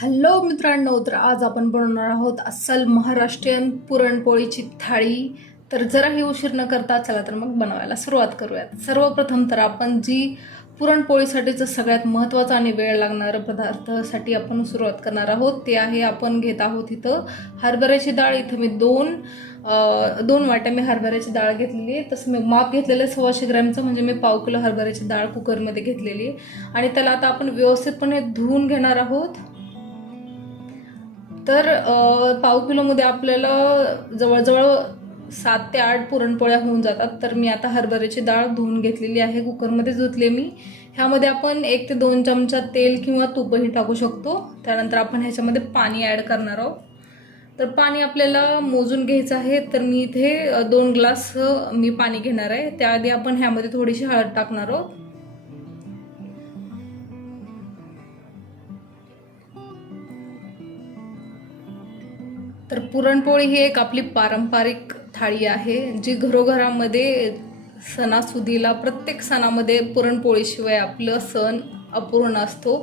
Hello मित्रांनो, तर आज आपण बनवणार आहोत अस्सल महाराष्ट्रीयन पुरणपोळीची थाळी. तर जराही उशीर न करता चला तर मग बनवायला सुरुवात करूयात. सर्वप्रथम तर आपण जी पुरणपोळीसाठीचं सगळ्यात महत्त्वाचा आणि वेळ लागणारं पदार्थासाठी आपण सुरुवात करणार आहोत ते आहे, आपण घेत आहोत इथं हरभऱ्याची डाळ. इथं मी दोन वाट्या मी हरभऱ्याची डाळ घेतलेली आहे. तसं मी माप घेतलेलं आहे 125 ग्रॅमचं, म्हणजे मी पाव किलो हरभऱ्याची डाळ कुकरमध्ये घेतलेली आहे. आणि त्याला आता आपण व्यवस्थितपणे धुवून घेणार आहोत. तर पाव किलोमध्ये आपल्याला जवळजवळ 7 ते 8 पुरणपोळ्या होऊन जातात. तर मी आता हरभऱ्याची डाळ धुवून घेतलेली आहे, कुकरमध्ये धुतले मी. ह्यामध्ये आपण 1 ते 2 चमचा तेल किंवा तूपही टाकू शकतो. त्यानंतर आपण ह्याच्यामध्ये पाणी ॲड करणार आहोत. तर पाणी आपल्याला मोजून घ्यायचं आहे. तर मी इथे 2 ग्लास मी पाणी घेणार आहे. त्याआधी आपण ह्यामध्ये थोडीशी हळद टाकणार आहोत. तर पुरणपोळी ही एक आपली पारंपरिक थाळी आहे, जी घरोघरामध्ये सणासुदीला प्रत्येक सणामध्ये पुरणपोळीशिवाय आपलं सण अपूर्ण असतो.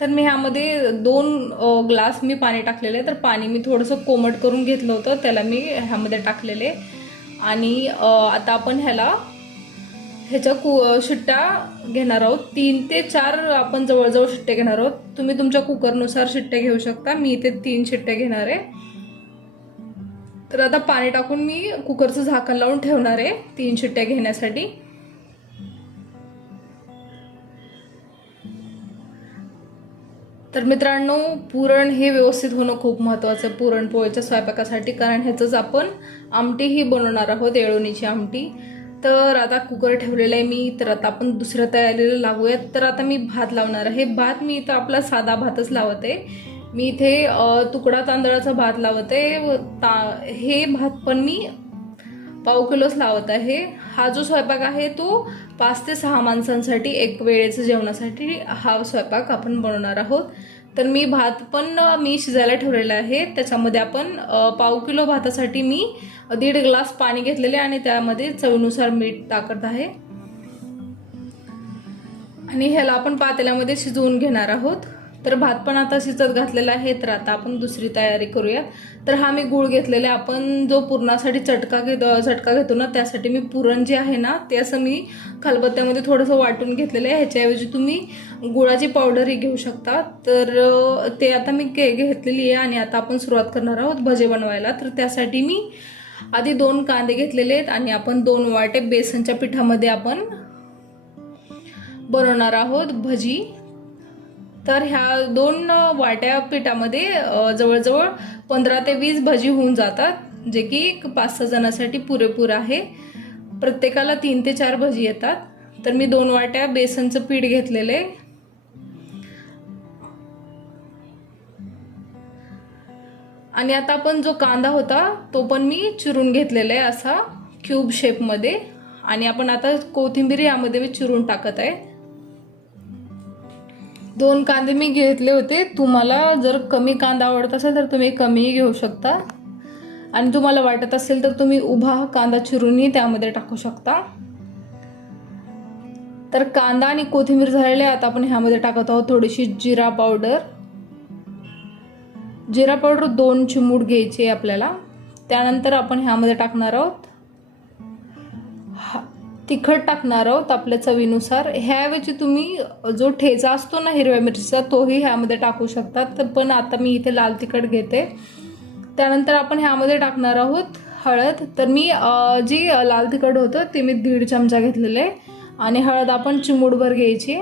तर मी ह्यामध्ये 2 ग्लास मी पाणी टाकलेले. तर पाणी मी थोडंसं कोमट करून घेतलं होतं, त्याला मी ह्यामध्ये टाकलेले. आणि आता आपण ह्याच्या शिट्ट्या घेणार आहोत. 3 ते 4 आपण जवळजवळ शिट्ट्या घेणार आहोत. तुम्ही तुमच्या कुकरनुसार शिट्ट्या घेऊ शकता. मी इथे 3 शिट्ट्या घेणार आहे. तर आता पाणी टाकून मी कुकरचं झाकण लावून ठेवणार आहे 3 शिट्ट्या घेण्यासाठी. तर मित्रांनो, पुरण हे व्यवस्थित होणं खूप महत्त्वाचं आहे पुरणपोळीच्या स्वयंपाकासाठी, कारण ह्याचंच आपण आमटीही बनवणार आहोत, येळवणीची आमटी. तर आता कुकर ठेवलेला आहे मी. तर आता आपण दुसऱ्या तयारीला लागूयात. तर आता मी भात लावणार आहे. भात मी इथं आपला साधा भातच लावत आहे. मी इथे तुकडा तांदळाचा भात लावत आहे. हे भात पण मी पाव किलोच लावत आहे. हा जो स्वयंपाक आहे तो 5 ते 6 माणसांसाठी, एक वेळेचं जेवणासाठी हा स्वयंपाक आपण बनवणार आहोत. तर मी भात पण मी शिजायला ठेवलेला आहे. त्याच्यामध्ये आपण पाव किलो भातासाठी मी 1.5 ग्लास पाणी घेतलेले आणि त्यामध्ये चवीनुसार मीठ टाकत आहे. आणि ह्याला आपण पातेल्यामध्ये शिजवून घेणार आहोत. तर भात पण आता शिजत घातलेला आहे. तर आता आपण दुसरी तयारी करूया. तर हा मी गूळ घेतलेला आहे. आपण जो पुरणासाठी झटका घेतो ना, त्यासाठी मी पुरण जे आहे ना, ते असं मी खलबत्त्यामध्ये थोडंसं वाटून घेतलेलं आहे. ह्याच्याऐवजी तुम्ही गुळाची पावडरही घेऊ शकता. तर ते आता मी घेतलेली आहे. आणि आता आपण सुरुवात करणार आहोत भजे बनवायला. तर त्यासाठी मी आधी 2 कांदे घेतलेले आहेत आणि आपण 2 वाटे बेसनच्या पिठामध्ये आपण बनवणार आहोत भजी. तर ह्या 2 वाट्या पिठामध्ये जवळजवळ 15 ते 20 भजी होऊन जातात, जे की 5-6 जणांसाठी पुरेपूर आहे. प्रत्येकाला 3 ते 4 भजी येतात. तर मी 2 वाट्या बेसनचं पीठ घेतलेले. आणि आता आपण जो कांदा होता तो पण मी चिरून घेतलेला आहे असा क्यूब शेपमध्ये. आणि आपण आता कोथिंबीर यामध्ये मी चिरून टाकत आहे. 2 कांदे मी घेतले होते. तुम्हाला जर कमी कांदा आवडत असेल तर तुम्ही कमीही घेऊ शकता, आणि तुम्हाला वाटत असेल तर तुम्ही उभा कांदा चिरूनही त्यामध्ये टाकू शकता. तर कांदा आणि कोथिंबीर झालेले. आता आपण ह्यामध्ये टाकत आहोत थोडीशी जिरा पावडर. जिरा पावडर 2 चिमूट घ्यायची आहे आपल्याला. त्यानंतर आपण ह्यामध्ये टाकणार आहोत तिखट टाकणार आहोत आपल्या चवीनुसार. ह्याऐवजी तुम्ही जो ठेचा असतो ना हिरव्या मिरचीचा, तोही ह्यामध्ये टाकू शकतात. पण आता मी इथे लाल तिखट घेते. त्यानंतर आपण ह्यामध्ये टाकणार आहोत हळद. तर मी जी लाल तिखट होतं ते मी 1.5 चमचा घेतलेले, आणि हळद आपण चिमूटभर घ्यायची.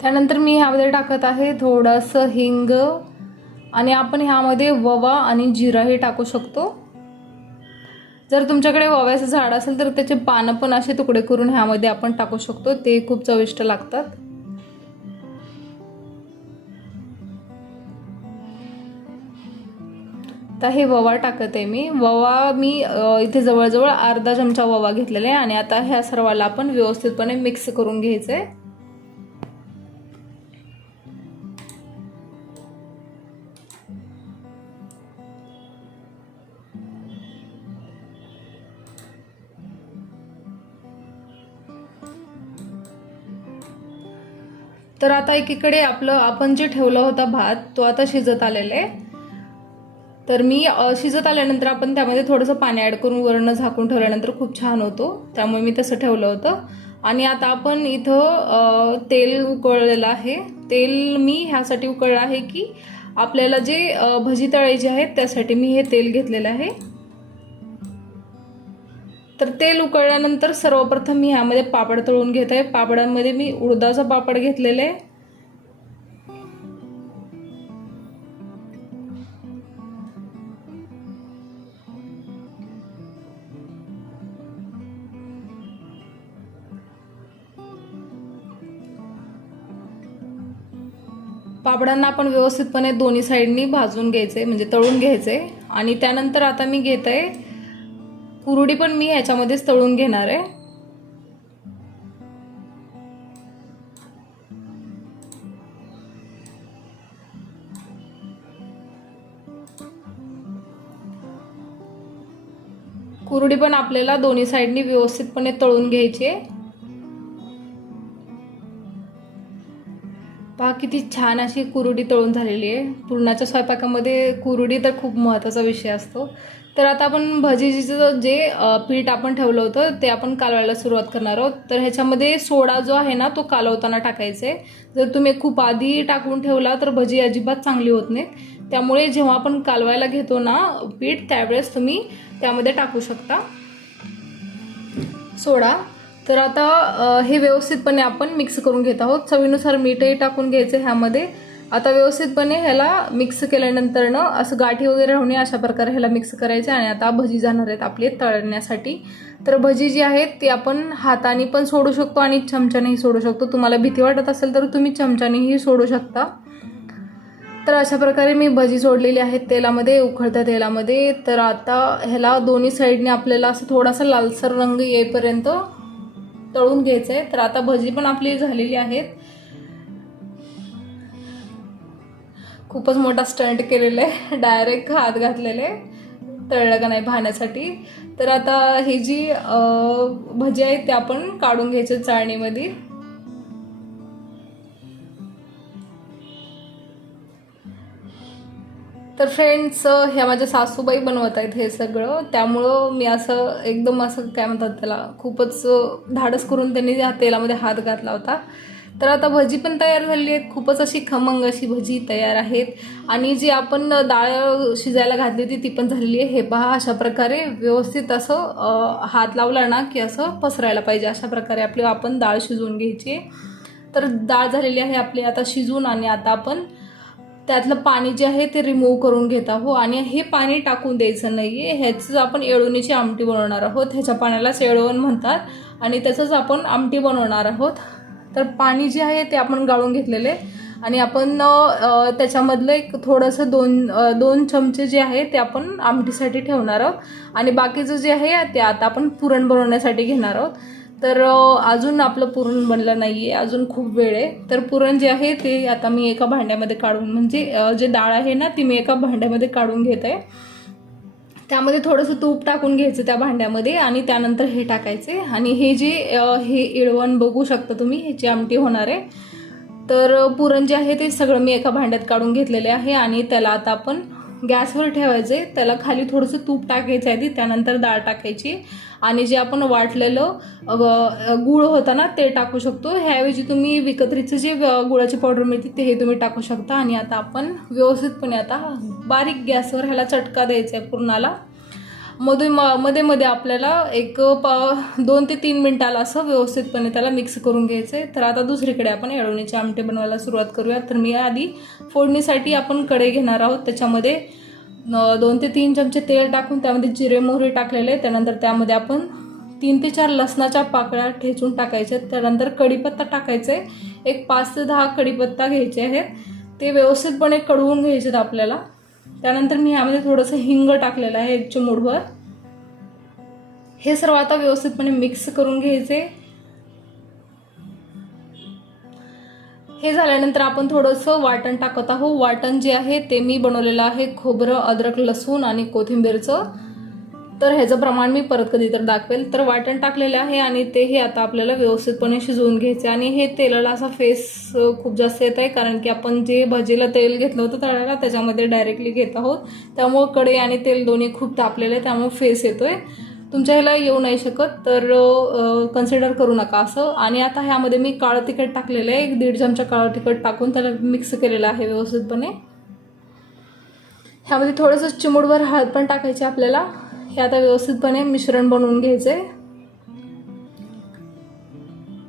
त्यानंतर मी ह्यामध्ये टाकत आहे थोडंसं हिंग, आणि आपण ह्यामध्ये ओवा आणि जिराही टाकू शकतो. जर तुमच्याकडे ओव्याचं झाड असेल तर त्याचे पानं पण असे तुकडे करून ह्यामध्ये आपण टाकू शकतो. ते खूप चविष्ट लागतात. तर हे ओवा टाकत आहे मी. ओवा मी इथे जवळजवळ अर्धा चमचा ओवा घेतलेला आहे. आणि आता ह्या सर्वाला आपण व्यवस्थितपणे मिक्स करून घ्यायचं आहे. तर आता एकीकडे आपलं आपण जे ठेवला होता भात तो आता शिजत आलेला आहे. तर मी शिजत आल्यानंतर आपण त्यामध्ये थोडंसं पाणी ॲड करून वरण झाकून ठेवल्यानंतर खूप छान होतो, त्यामुळे मी तसं ठेवलं होतं. आणि आता आपण इथं तेल उकळलेलं आहे. तेल मी ह्यासाठी उकळलं आहे की आपल्याला जे भजी तळायची आहेत त्यासाठी मी हे तेल घेतलेलं आहे. तर तेल उकळल्यानंतर सर्वप्रथम मी ह्यामध्ये पापड तळून घेत आहे. पापडांमध्ये मी उडदाचा पापड घेतलेला आहे. पापडांना आपण व्यवस्थितपणे दोन्ही साईडनी भाजून घ्यायचे, म्हणजे तळून घ्यायचे. आणि त्यानंतर आता मी घेत आहे कुरडी, पण मी ह्याच्यामध्येच तळून घेणार आहे. कुरडी पण आपल्याला दोन्ही साईडनी व्यवस्थितपणे तळून घ्यायची आहे. पहा किती छान अशी कुरडी तळून झालेली आहे. पुरणाच्या स्वयंपाकामध्ये कुरडी तर खूप महत्त्वाचा विषय असतो. तर आता आपण भजीचं जे पीठ आपण ठेवलं होतं ते आपण कालवायला सुरुवात करणार आहोत. तर ह्याच्यामध्ये सोडा जो आहे ना तो कालवताना टाकायचा आहे. जर तुम्ही खूप आधी टाकून ठेवला तर भजी अजिबात चांगली होत नाहीत. त्यामुळे जेव्हा आपण कालवायला घेतो ना पीठ त्यावेळेस तुम्ही त्यामध्ये टाकू शकता सोडा. तर आता हे व्यवस्थितपणे आपण मिक्स करून घेत आहोत. चवीनुसार मीठही टाकून घ्यायचं ह्यामध्ये. आता व्यवस्थितपणे ह्याला मिक्स केल्यानंतर ना असं गाठी वगैरे राहू नये अशा प्रकारे ह्याला मिक्स करायचे. आणि आता भजी जाणार आहेत आपले तळण्यासाठी. तर भजी जी आहेत ती आपण हाताने पण सोडू शकतो आणि चमच्यानेही सोडू शकतो. तुम्हाला भीती वाटत असेल तर तुम्ही चमच्यानेही सोडू शकता. तर अशा प्रकारे मी भजी सोडलेली आहेत तेलामध्ये, उकळत्या तेलामध्ये. तर आता ह्याला दोन्ही साईडने आपल्याला असं थोडासा लालसर रंग येईपर्यंत तळून घ्यायचं आहे. तर आता भजी पण आपली झालेली आहेत. खूपच मोठा स्टंट केलेला आहे, डायरेक्ट हात घातलेले तळलं का नाही पाहण्यासाठी. तर आता ही जी भजी आहेत त्या आपण काढून घ्यायचे चाळणीमध्ये. तर फ्रेंड्स, ह्या माझ्या सासूबाई बनवत आहेत हे सगळं, त्यामुळं मी असं एकदम असं काय म्हणतात त्याला खूपच धाडस करून त्यांनी या तेलामध्ये हात घातला होता. तर आता भजी पण तयार झालेली आहेत. खूपच अशी खमंग अशी भजी तयार आहेत. आणि जी आपण डाळ शिजायला घातली होती ती पण झालेली आहे. हे पहा, अशा प्रकारे व्यवस्थित असं हात लावला ना की असं पसरायला पाहिजे. अशा प्रकारे आपली आपण डाळ शिजवून घ्यायची. तर डाळ झालेली आहे आपली आता शिजून. आणि आता आपण त्यातलं पाणी जे आहे ते रिमूव्ह करून घेत आहोत. आणि हे पाणी टाकून द्यायचं नाही आहे. ह्याचं आपण येळवणीची आमटी बनवणार आहोत. ह्याच्या पाण्यालाच येळवण म्हणतात आणि त्याचंच आपण आमटी बनवणार आहोत. तर पाणी जे आहे ते आपण गाळून घेतलेले आणि आपण त्याच्यामधलं एक थोडंसं दोन चमचे जे आहे ते आपण आमटीसाठी ठेवणार आहोत. आणि बाकीचं जे आहे ते आता आपण पुरण बनवण्यासाठी घेणार आहोत. तर अजून आपलं पुरण बनलं नाही आहे, अजून खूप वेळ आहे. तर पुरण जे आहे ते आता मी एका भांड्यामध्ये काढून, म्हणजे जे डाळ आहे ना ती मी एका भांड्यामध्ये काढून घेत आहे. त्यामध्ये थोडंसं तूप टाकून घ्यायचं त्या भांड्यामध्ये आणि त्यानंतर हे टाकायचे. आणि हे जे हे इळवण बघू शकता तुम्ही, ह्याची आमटी होणार आहे. तर पुरण जे आहे ते सगळं मी एका भांड्यात काढून घेतलेले आहे. आणि त्याला आता आपण गॅसवर ठेवायचे. त्याला खाली थोडंसं तूप टाकायचं आधी, त्यानंतर डाळ टाकायची. आणि जे आपण वाटलेलं गूळ होता ना ते टाकू शकतो. ह्याऐवजी तुम्ही विकत्रीचं जे गुळाची पावडर मिळते ते हे तुम्ही टाकू शकता. आणि आता आपण व्यवस्थितपणे आता बारीक गॅसवर ह्याला चटका द्यायचा आहे पुरणाला. मध्ये मध्ये आपल्याला एक 2 ते 3 मिनिटाला असं व्यवस्थितपणे त्याला मिक्स करून घ्यायचं आहे. तर आता दुसरीकडे आपण येळवणीचे आमटे बनवायला सुरुवात करूया. तर मी आधी फोडणीसाठी आपण कढई घेणार आहोत. त्याच्यामध्ये 2 ते 3 चमचे तेल टाकून त्यामध्ये जिरे मोहरी टाकलेले. त्यानंतर त्यामध्ये आपण 3 ते 4 लसणाच्या पाकळ्या ठेचून टाकायच्या. त्यानंतर कढीपत्ता टाकायचे. एक 5 ते 10 कढीपत्ता घ्यायचे आहेत. ते व्यवस्थितपणे कढवून घ्यायचे आपल्याला. त्यानंतर मी ह्यामध्ये थोडंसं हिंग टाकलेलं आहे 1 चिमूटभर. हे सर्व आता व्यवस्थितपणे मिक्स करून घ्यायचे. हे झाल्यानंतर आपण थोडंसं वाटण टाकत आहोत. वाटण जे आहे ते मी बनवलेलं आहे खोबरं, अद्रक, लसूण आणि कोथिंबीरचं. तर ह्याचं प्रमाण मी परत कधी तर दाखवेल. तर वाटण टाकलेले आहे आणि ते हे आता आपल्याला व्यवस्थितपणे शिजवून घ्यायचे. आणि हे तेलाला असा फेस खूप जास्त येत आहे, कारण की आपण जे भजीला तेल घेतलं होतं तळायला त्याच्यामध्ये डायरेक्टली घेत आहोत, त्यामुळं कढई आणि तेल दोन्ही खूप तापलेले आहे, त्यामुळे फेस येतोय. तुमच्या ह्याला येऊ नाही शकत, तर कन्सिडर करू नका असं. आणि आता ह्यामध्ये मी काळं तिखट टाकलेलं आहे, 1.5 चमचा काळं तिखट टाकून त्याला मिक्स केलेलं आहे व्यवस्थितपणे. ह्यामध्ये थोडंसं चिमूटभर हळद पण टाकायची आपल्याला. हे आता व्यवस्थितपणे मिश्रण बनवून घ्यायचंय.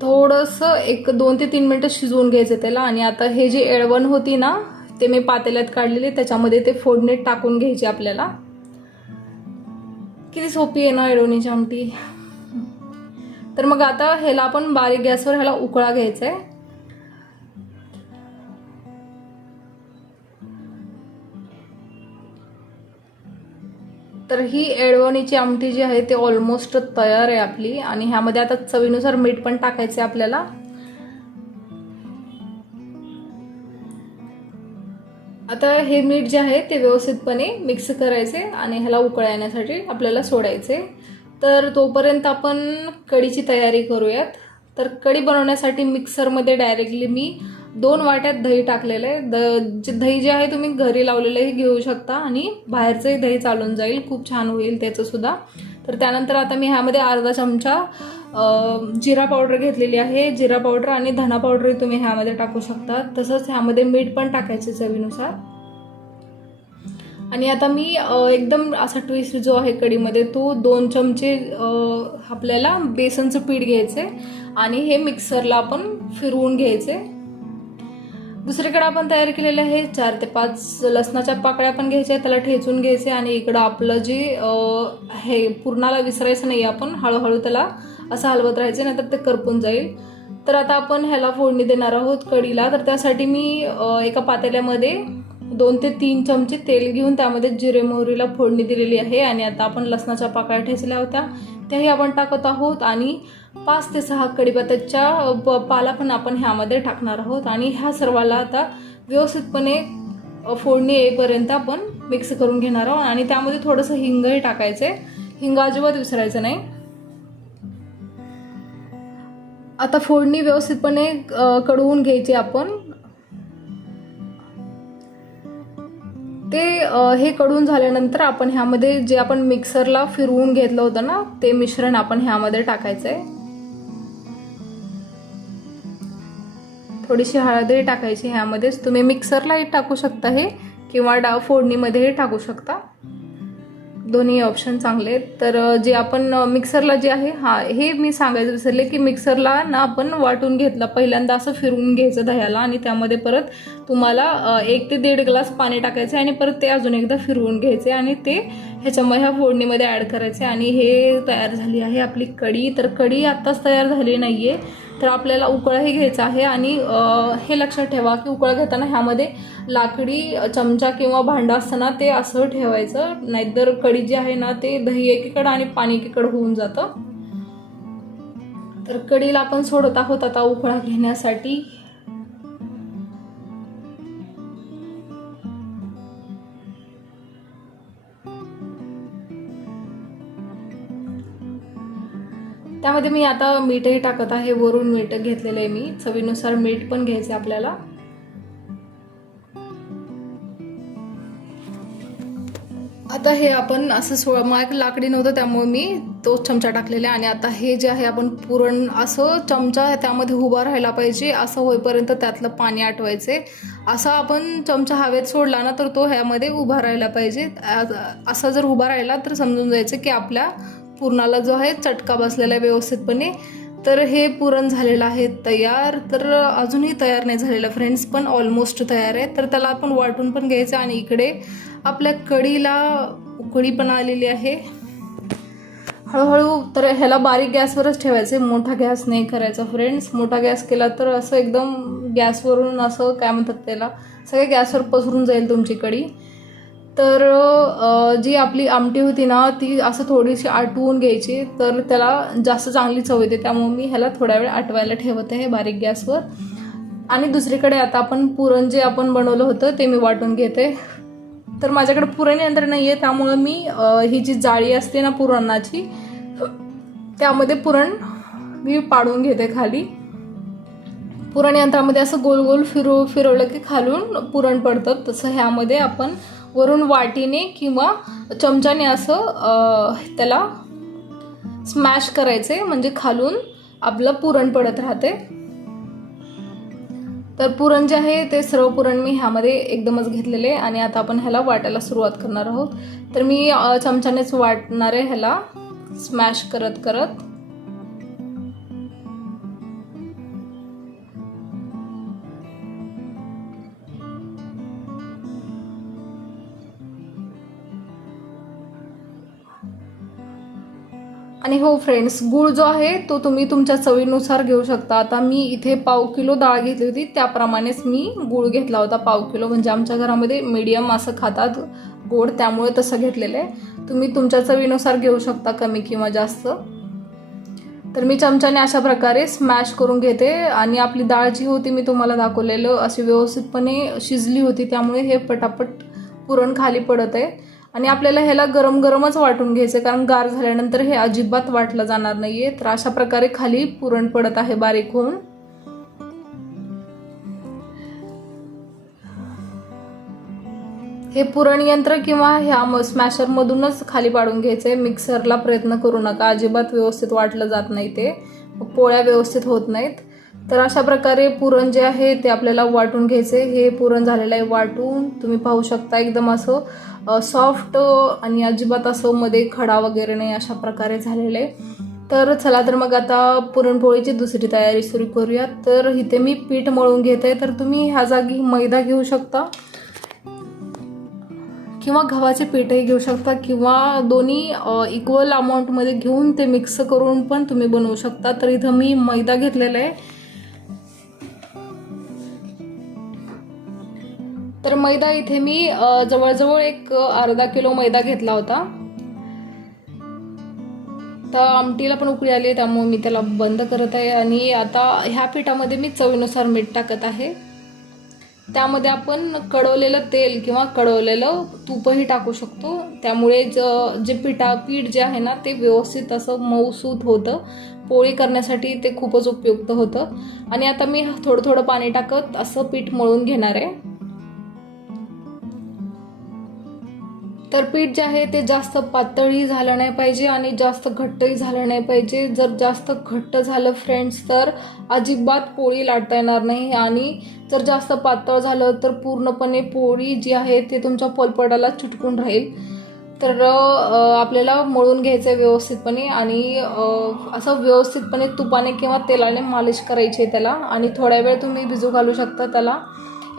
थोडंसं 2 ते 3 मिनटं शिजवून घ्यायचं त्याला. आणि आता हे जी एळवण होती ना, ते मी पातेल्यात काढलेली, त्याच्यामध्ये ते फोडणीत टाकून घ्यायची आपल्याला. किती सोपी आहे ना एळवणीची आमटी. तर मग आता ह्याला आपण बारीक गॅसवर ह्याला उकळा घ्यायचा आहे. तर ही एळवणीची आमटी जी आहे ते ऑलमोस्ट तयार आहे आपली. आणि ह्यामध्ये आता चवीनुसार मीठ पण टाकायचं आहे आपल्याला. आता हे मीठ जे आहे ते व्यवस्थितपणे मिक्स करायचे आणि ह्याला उकळा येण्यासाठी आपल्याला सोडायचे. तर तोपर्यंत आपण कढीची तयारी करूयात. तर कढी बनवण्यासाठी मिक्सरमध्ये डायरेक्टली मी 2 वाट्यात दही टाकलेलं आहे. दही जे आहे तुम्ही घरी लावलेलंही घेऊ शकता आणि बाहेरचंही दही चालून जाईल, खूप छान होईल त्याचं सुद्धा. तर त्यानंतर आता मी ह्यामध्ये अर्धा चमचा जिरा पावडर घेतलेली आहे. जिरा पावडर आणि धना पावडरही तुम्ही ह्यामध्ये टाकू शकता. तसंच ह्यामध्ये मीठ पण टाकायचे चवीनुसार. आणि आता मी एकदम असा ट्विस्ट जो आहे कढीमध्ये, तो 2 चमचे आपल्याला बेसनचं पीठ घ्यायचे आणि हे मिक्सरला आपण फिरवून घ्यायचे. दुसरीकडे आपण तयार केलेले आहे 4 ते 5 लसणाच्या पाकळ्या पण घ्यायच्या, त्याला ठेचून घ्यायचे. आणि इकडं आपलं जे हे पुरणाला विसरायचं नाही, आपण हळूहळू त्याला असं हलवत राहायचं, नाहीतर ते करपून जाईल. तर आता आपण ह्याला फोडणी देणार आहोत कढीला. तर त्यासाठी मी एका पातेल्यामध्ये 2 ते 3 चमचे तेल घेऊन त्यामध्ये जिरे मोहरीला फोडणी दिलेली आहे. आणि आता आपण लसणाच्या पाकळ्या ठेचल्या होत्या त्याही आपण टाकत आहोत. आणि 5 ते 6 कढीपत्त्याच्या पाला पण आपण ह्यामध्ये टाकणार आहोत. आणि ह्या सर्वाला आता व्यवस्थितपणे फोडणी येईपर्यंत आपण मिक्स करून घेणार आहोत. आणि त्यामध्ये थोडंसं हिंगही टाकायचं आहे, हिंग अजिबात विसरायचं नाही. आता फोडणी व्यवस्थितपणे कढवून घ्यायची आपण. ते हे कढून झाल्यानंतर आपण ह्यामध्ये जे आपण मिक्सरला फिरवून घेतलं होतं ना, ते मिश्रण आपण ह्यामध्ये टाकायचं आहे. थोडीशी हळदही टाकायची ह्यामध्येच. तुम्ही मिक्सरलाही टाकू शकता हे, किंवा फोडणीमध्येही टाकू शकता, दोन्ही ऑप्शन चांगले आहेत. तर जे आपण मिक्सरला जे आहे, हे मी सांगायचं विसरले की मिक्सरला ना आपण वाटून घेतला, पहिल्यांदा असं फिरवून घ्यायचं दह्याला. आणि त्यामध्ये परत तुम्हाला 1 ते 1.5 ग्लास पाणी टाकायचे आणि परत ते अजून एकदा फिरवून घ्यायचे आणि ते ह्या फोडणीमध्ये ॲड करायचे. आणि हे तयार झाली आहे आपली कढी. तर कढी आत्ताच तयार झाली नाही आहे, तर आपल्याला उकळाही घ्यायचा आहे. आणि हे लक्षात ठेवा की उकळा घेताना ह्यामध्ये लाकडी चमचा किंवा भांडा असताना ते असं ठेवायचं, नाहीतर कढी जी आहे ना, ते दही एकीकडं आणि पाणी एकीकडं होऊन जातं. तर कढीला आपण सोडत आहोत आता उकळा घेण्यासाठी. त्यामध्ये मी आता मीठही टाकत आहे, वरून मीठ घेतलेलं आहे मी, चवीनुसार मीठ पण घ्यायचं आपल्याला. आता हे आपण असं मला लाकडी नव्हतं त्यामुळे मी तोच चमचा टाकलेला आहे. आणि आता हे जे आहे आपण पुरण असं चमचा त्यामध्ये उभा राहायला पाहिजे असं होईपर्यंत त्यातलं पाणी आटवायचे. असा आपण चमचा हवेत सोडला ना, तर तो ह्यामध्ये उभा राहायला पाहिजे. असा जर उभा राहिला तर समजून जायचं की आपल्या पुरणाला जो आहे चटका बसलेला आहे व्यवस्थितपणे. तर हे पुरण झालेलं आहे तयार. तर अजूनही तयार नाही झालेलं फ्रेंड्स, पण ऑलमोस्ट तयार आहे. तर त्याला आपण वाटून पण घ्यायचं. आणि इकडे आपल्या कढीला उकळी पण आलेली आहे हळूहळू. तर ह्याला बारीक गॅसवरच ठेवायचे, मोठा गॅस नाही करायचा फ्रेंड्स. मोठा गॅस केला तर असं एकदम गॅसवरून असं काय म्हणतात त्याला, सगळे गॅसवर पसरून जाईल तुमची कढी. तर जी आपली आमटी होती ना, ती असं थोडीशी आटवून घ्यायची, तर त्याला जास्त चांगली चव येते. त्यामुळे मी ह्याला थोडा वेळ आटवायला ठेवत आहे बारीक गॅसवर. आणि दुसरीकडे आता आपण पुरण जे आपण बनवलं होतं ते मी वाटून घेते. तर माझ्याकडे पुरण यंत्र नाही आहे, त्यामुळं मी ही जी जाळी असते ना पुरणाची, त्यामध्ये पुरण मी पाडून घेते खाली. पुरण यंत्रामध्ये असं गोल गोल फिरवलं की खालून पुरण पडतं. तसं ह्यामध्ये आपण वरून वाटीने किंवा चमच्याने असं त्याला स्मॅश करायचे, म्हणजे खालून आपलं पुरण पडत राहते. तर पुरण जे आहे ते सर्व पुरण मी ह्यामध्ये एकदमच घेतलेले आणि आता आपण ह्याला वाटायला सुरुवात करणार आहोत. तर मी चमच्यानेच वाटणार आहे ह्याला स्मॅश करत करत. आणि हो फ्रेंड्स, गूळ जो आहे तो तुम्ही तुमच्या चवीनुसार घेऊ शकता. आता मी इथे 1/2 किलो डाळ घेतली होती, त्याप्रमाणेच मी गूळ घेतला होता 1/2 किलो. म्हणजे आमच्या घरामध्ये मीडियम असं खातात गोड, त्यामुळे तसं घेतलेलं आहे. तुम्ही तुमच्या चवीनुसार घेऊ शकता, कमी किंवा जास्त. तर मी चमच्याने अशा प्रकारे स्मॅश करून घेते. आणि आपली डाळ जी होती मी तुम्हाला दाखवलेलं अशी व्यवस्थितपणे शिजली होती, त्यामुळे हे पटापट पुरण खाली पडत आहे. आणि आपल्याला ह्याला गरम गरमच वाटून घ्यायचं, कारण गार झाल्यानंतर हे अजिबात वाटलं जाणार नाहीये. तर अशा प्रकारे खाली पुरण पडत आहे बारीक होऊन. हे पुरण यंत्र किंवा ह्या स्मॅशर मधूनच खाली पाडून घ्यायचंय. मिक्सरला प्रयत्न करू नका, अजिबात व्यवस्थित वाटलं जात नाही, ते पोळ्या व्यवस्थित होत नाहीत. तर अशा प्रकारे पुरण जे आहे ते आपल्याला वाटून घ्यायचे. हे पुरण झालेलं आहे वाटून, तुम्ही पाहू शकता एकदम असं सॉफ्ट आणि अजिबात असं मध्ये खडा वगैरे नाही, अशा प्रकारे झालेलं आहे. तर चला तर मग आता पुरणपोळीची दुसरी तयारी सुरू करूयात. तर इथे मी पीठ मळून घेते. तर तुम्ही ह्या जागी मैदा घेऊ शकता किंवा गव्हाचे पीठही घेऊ शकता, किंवा दोन्ही इक्वल अमाऊंटमध्ये घेऊन ते मिक्स करून पण तुम्ही बनवू शकता. तर इथं मी मैदा घेतलेला आहे. तर मैदा इथे मी जवळजवळ एक अर्धा किलो मैदा घेतला होता. तर आमटीला पण उकळी आली, त्यामुळे मी त्याला बंद करत आहे. आणि आता ह्या पिठामध्ये मी चवीनुसार मीठ टाकत आहे. त्यामध्ये आपण कढवलेलं तेल किंवा कढवलेलं तूपही टाकू शकतो. त्यामुळे जे पीठ जे आहे ना ते व्यवस्थित असं मऊसूत होतं. पोळी करण्यासाठी ते खूपच उपयुक्त होतं. आणि आता मी थोडं थोडं पाणी टाकत असं पीठ मळून घेणार आहे. तर पीठ जे आहे ते जास्त पातळही झालं नाही पाहिजे आणि जास्त घट्टही झालं नाही पाहिजे. जर जास्त घट्ट झालं फ्रेंड्स तर अजिबात पोळी लाटता येणार नाही. आणि जर जास्त पातळ झालं तर पूर्णपणे पोळी जी आहे ते तुमच्या पोलपटाला चिटकून राहील. तर आपल्याला मळून घ्यायचं व्यवस्थितपणे आणि असं व्यवस्थितपणे तुपाने किंवा तेलाने मालिश करायची आहे त्याला. आणि थोड्या वेळ तुम्ही भिजू घालू शकता त्याला.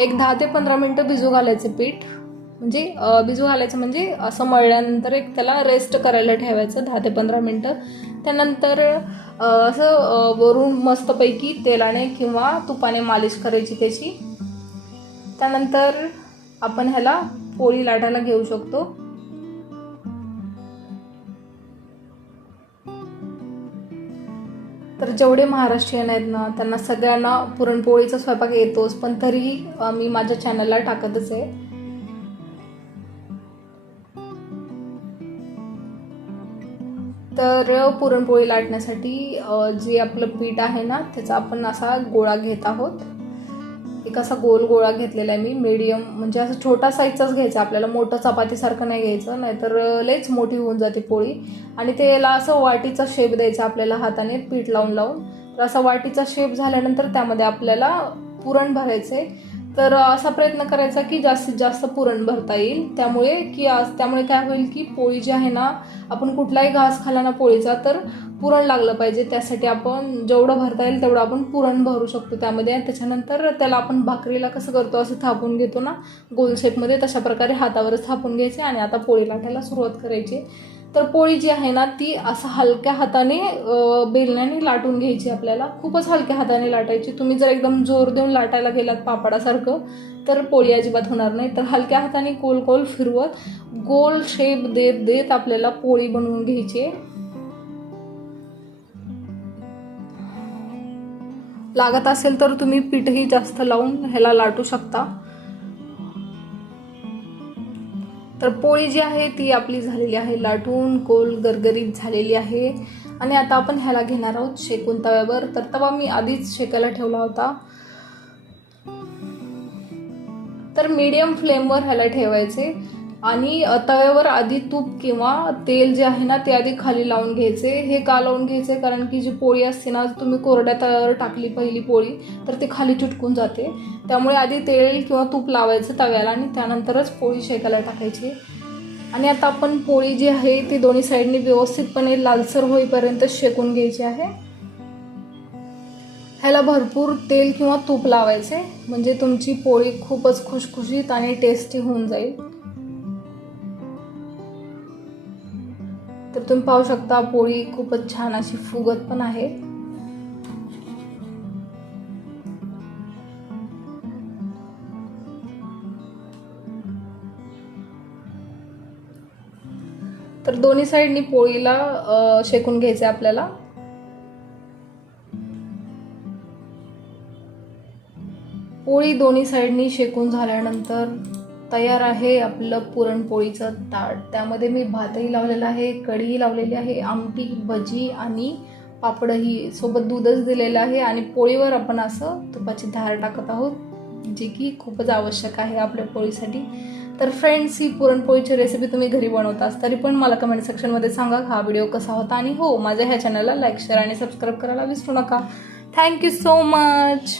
एक 10 ते 15 मिनटं भिजू घालायचे पीठ. म्हणजे भिजू घालायचं म्हणजे असं मळल्यानंतर एक त्याला रेस्ट करायला ठेवायचं 10 ते 15 मिनटं. त्यानंतर असं वरून मस्तपैकी तेलाने किंवा तुपाने मालिश करायची त्याची. त्यानंतर आपण ह्याला पोळी लाटायला घेऊ शकतो. तर जेवढे महाराष्ट्रीयन आहेत ना त्यांना सगळ्यांना पुरणपोळीचा स्वयंपाक येतोच, पण तरीही मी माझ्या चॅनलला टाकतच आहे. तर पुरणपोळी लाटण्यासाठी जे आपलं पीठ आहे ना त्याचा आपण असा गोळा घेत आहोत. एक असा गोल गोळा घेतलेला आहे मी, मीडियम म्हणजे असं छोटा साईजचाच घ्यायचा आपल्याला, मोठं चपातीसारखं नाही घ्यायचं, नाहीतर लयच मोठी होऊन जाते पोळी. आणि त्याला असं वाटीचा शेप द्यायचा आपल्याला हाताने पीठ लावून लावून. तर असा वाटीचा शेप झाल्यानंतर त्यामध्ये आपल्याला पुरण भरायचं आहे. तर असा प्रयत्न करायचा की जास्तीत जास्त पुरण भरता येईल. त्यामुळे काय होईल की पोळी जी आहे ना, आपण कुठलाही घास खाल्ला ना पोळीचा तर पुरण लागलं पाहिजे. त्यासाठी आपण जेवढं भरता येईल तेवढं आपण पुरण भरू शकतो त्यामध्ये. आणि त्याच्यानंतर त्याला आपण भाकरीला कसं करतो असं थापून घेतो ना गोल शेपमध्ये, तशा प्रकारे हातावरच थापून घ्यायचे. आणि आता पोळी लाटायला सुरुवात करायची. तर पोळी जी आहे ना ती असं हलक्या हाताने बेलण्याने लाटून घ्यायची आपल्याला. खूपच हलक्या हाताने लाटायची. तुम्ही जर एकदम जोर देऊन लाटायला गेलात पापडासारखं तर पोळी अजिबात होणार नाही. तर हलक्या हाताने गोल गोल फिरवत गोल शेप देत देत आपल्याला पोळी बनवून घ्यायची. लागत असेल तर तुम्ही पीठही जास्त लावून ह्याला लाटू शकता. तर पोळी जी आहे ती आपली झालेली आहे लाटून, गोल गरगरीत झालेली आहे. आणि आता आपण ह्याला घेणार आहोत शेकून तव्यावर. तर तवा मी आधीच शेकायला ठेवला होता. तर मीडियम फ्लेमवर ह्याला ठेवायचे आणि तव्यावर आधी तूप किंवा तेल जे आहे ना ते आधी खाली लावून घ्यायचे. हे का लावून घ्यायचे, कारण की जी पोळी असते ना, तुम्ही कोरड्या तव्यावर टाकली पहिली पोळी तर ती खाली चिटकून जाते. त्यामुळे आधी तेल किंवा तूप लावायचं तव्याला आणि त्यानंतरच पोळी शेकायला टाकायची. आणि आता आपण पोळी जी आहे ती दोन्ही साईडनी व्यवस्थितपणे लालसर होईपर्यंत शेकून घ्यायची आहे. ह्याला भरपूर तेल किंवा तूप लावायचे म्हणजे तुमची पोळी खूपच खुशखुशीत आणि टेस्टी होऊन जाईल. तर तुम्ही पाहू शकता पोळी खूपच छान अशी फुगत पण आहे. तर दोन्ही साईडनी पोळीला शेकून घ्यायचे आपल्याला. पोळी दोन्ही साईडनी शेकून झाल्यानंतर तयार आहे आपलं पुरणपोळीचं ताट. त्यामध्ये मी भातही लावलेला आहे, कढीही लावलेली आहे, आमटी, भजी आणि पापडही सोबत दूधच दिलेलं आहे. आणि पोळीवर आपण असं तुपाची धार टाकत आहोत, जे की खूपच आवश्यक आहे आपल्या पोळीसाठी. तर फ्रेंड्स, ही पुरणपोळीची रेसिपी तुम्ही घरी बनवतास तरी पण मला कमेंट सेक्शनमध्ये सांगा हा व्हिडिओ कसा होता. आणि हो, माझ्या ह्या चॅनलला लाईक, शेअर आणि सबस्क्राईब करायला विसरू नका. Thank you so much.